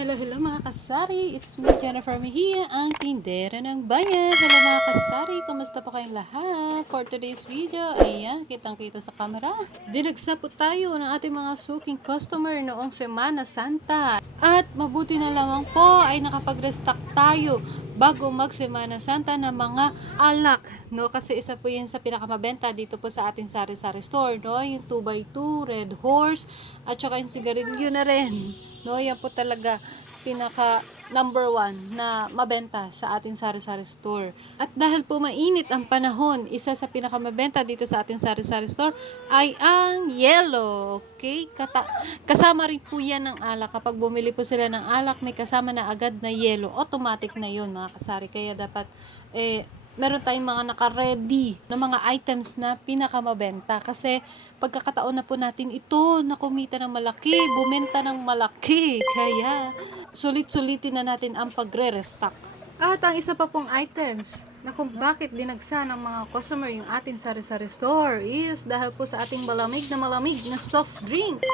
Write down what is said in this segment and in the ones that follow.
Hello, hello mga kasari. It's me, Jennifer Mejia, ang tindera ng bayan. Hello mga kasari, kumusta po kayong lahat? For today's video, ayan, kitang-kita sa camera. Dinagsa po tayo ng ating mga suking customer noong Semana Santa. At mabuti na lamang po ay nakapag-restock tayo bago mag Semana Santa ng mga alak, no? Kasi isa po yan sa pinakamabenta dito po sa ating sari-sari store, no? Yung 2x2, Red Horse, at saka yung sigarilyo na rin. No, yan po talaga pinaka number one na mabenta sa ating sari-sari store. At dahil po mainit ang panahon, isa sa pinakamabenta dito sa ating sari-sari store ay ang yellow. Okay? Kata kasama rin po yan ng alak. Kapag bumili po sila ng alak, may kasama na agad na yellow. Automatic na yun mga kasari. Kaya dapat eh, meron tayong mga naka-ready na mga items na pinakamabenta. Kasi pagkakataon na po natin ito na kumita ng malaki, bumenta ng malaki. Kaya sulit-sulitin na natin ang pagre-restock. At ang isa pa pong items na kung bakit dinagsa ng mga customer yung ating sari-sari store is dahil po sa ating malamig na malamig na soft drinks.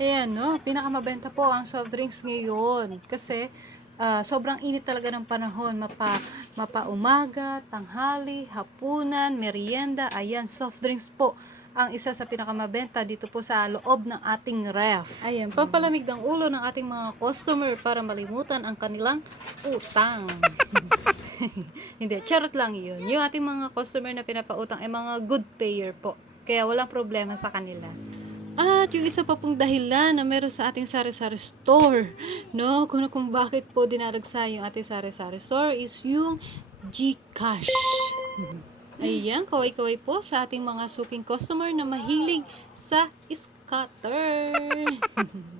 Ayan, no? Pinakamabenta po ang soft drinks ngayon. Kasi ah, sobrang init talaga ng panahon. Mapa, mapa umaga, tanghali, hapunan, merienda. Ayan, soft drinks po ang isa sa pinakamabenta dito po sa loob ng ating ref. Ayan, pampalamig ng ulo ng ating mga customer para malimutan ang kanilang utang. Hindi, charot lang yun. Yung ating mga customer na pinapautang ay mga good payer po. Kaya walang problema sa kanila. At yung isa pa pong dahilan na meron sa ating sari-sari store, no? Kung, kung bakit po dinaragsa yung ating sari-sari store is yung Gcash. Ayan, kaway-kaway po sa ating mga suking customer na mahilig sa scatter.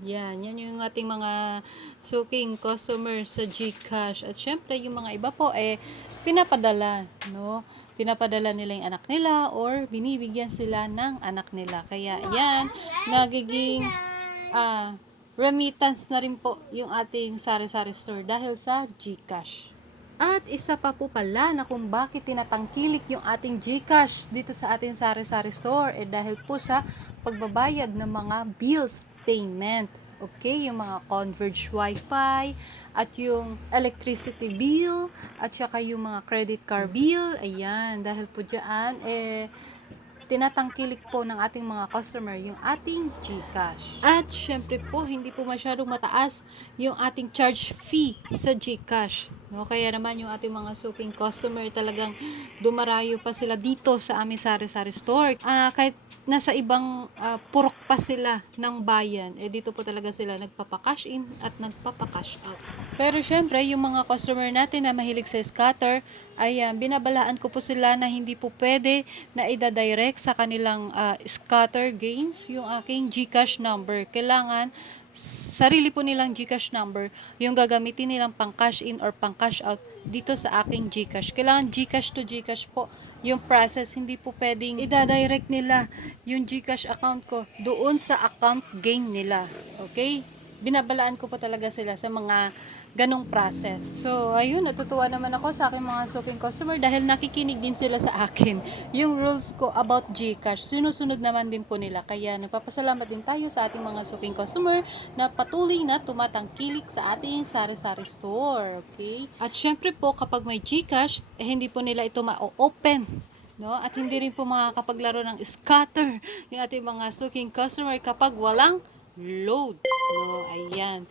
yan, yan yung ating mga suking customer sa Gcash. At syempre, yung mga iba po, eh, pinapadala, no? Pinapadala nila yung anak nila or binibigyan sila ng anak nila. Kaya, yan, nagiging ah, remittance na rin po yung ating sari-sari store dahil sa Gcash. At isa pa po pala na kung bakit tinatangkilik yung ating GCash dito sa ating sari-sari store eh dahil po sa pagbabayad ng mga bills payment. Okay, yung mga Converge Wi-Fi at yung electricity bill at saka yung mga credit card bill. Ayan, dahil po dyan eh tinatangkilik po ng ating mga customer yung ating GCash. At syempre po, hindi po masyadong mataas yung ating charge fee sa GCash. No, kaya naman yung ating mga suking customer talagang dumarayo pa sila dito sa aming sari-sari store. Ah, kahit nasa ibang ah, purok pa sila ng bayan, eh dito po talaga sila nagpapa-cash in at nagpapa-cash out. Pero syempre, yung mga customer natin na mahilig sa scatter, ay ah, binabalaan ko po sila na hindi po pwede na ida-direct sa kanilang ah, scatter gains yung aking GCash number. Kailangan sarili po nilang GCash number yung gagamitin nilang pang cash in or pang cash out dito sa aking GCash. Kailangan GCash to GCash po yung process. Hindi po pwedeng ida-direct nila yung GCash account ko doon sa account gain nila. Okay? Binabalaan ko po talaga sila sa mga ganong process. So, ayun, natutuwa naman ako sa aking mga suking customer dahil nakikinig din sila sa akin. Yung rules ko about GCash, sinusunod naman din po nila. Kaya nagpapasalamat din tayo sa ating mga suking customer na patuloy na tumatangkilik sa ating sari-sari store. Okay? At syempre po, kapag may GCash, eh, hindi po nila ito ma-open no? At hindi rin po makakapaglaro ng scatter yung ating mga suking customer kapag walang load. No, ayan.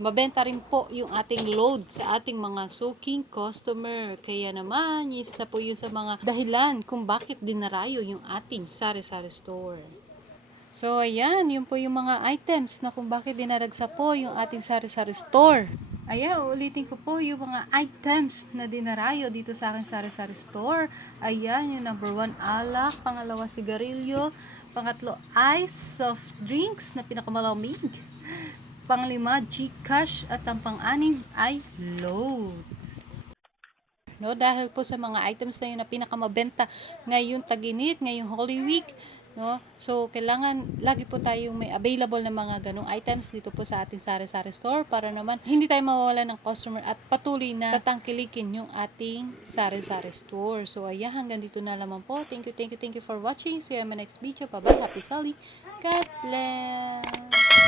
Mabenta rin po yung ating load sa ating mga suking customer. Kaya naman, isa po yung sa mga dahilan kung bakit dinarayo yung ating sari-sari store. So, ayan, yun po yung mga items na kung bakit dinaragsa po yung ating sari-sari store. Ayan, uulitin ko po yung mga items na dinarayo dito sa aking sari-sari store. Ayan, yung number one, alak. Pangalawa, sigarilyo. Pangatlo, ice, soft drinks na pinakamalamig. Panglima, Gcash. At ang pang-anim ay load. No, dahil po sa mga items na yun na pinakamabenta ngayong taginit, ngayong Holy Week, no? So kailangan lagi po tayong may available na mga ganong items dito po sa ating sari-sari store para naman hindi tayo mawawala ng customer at patuloy na tatangkilikin yung ating sari-sari store. So ayan, hanggang dito na lamang po. Thank you, thank you, thank you for watching. See you in my next video. Bye-bye. Happy Sally. God bless.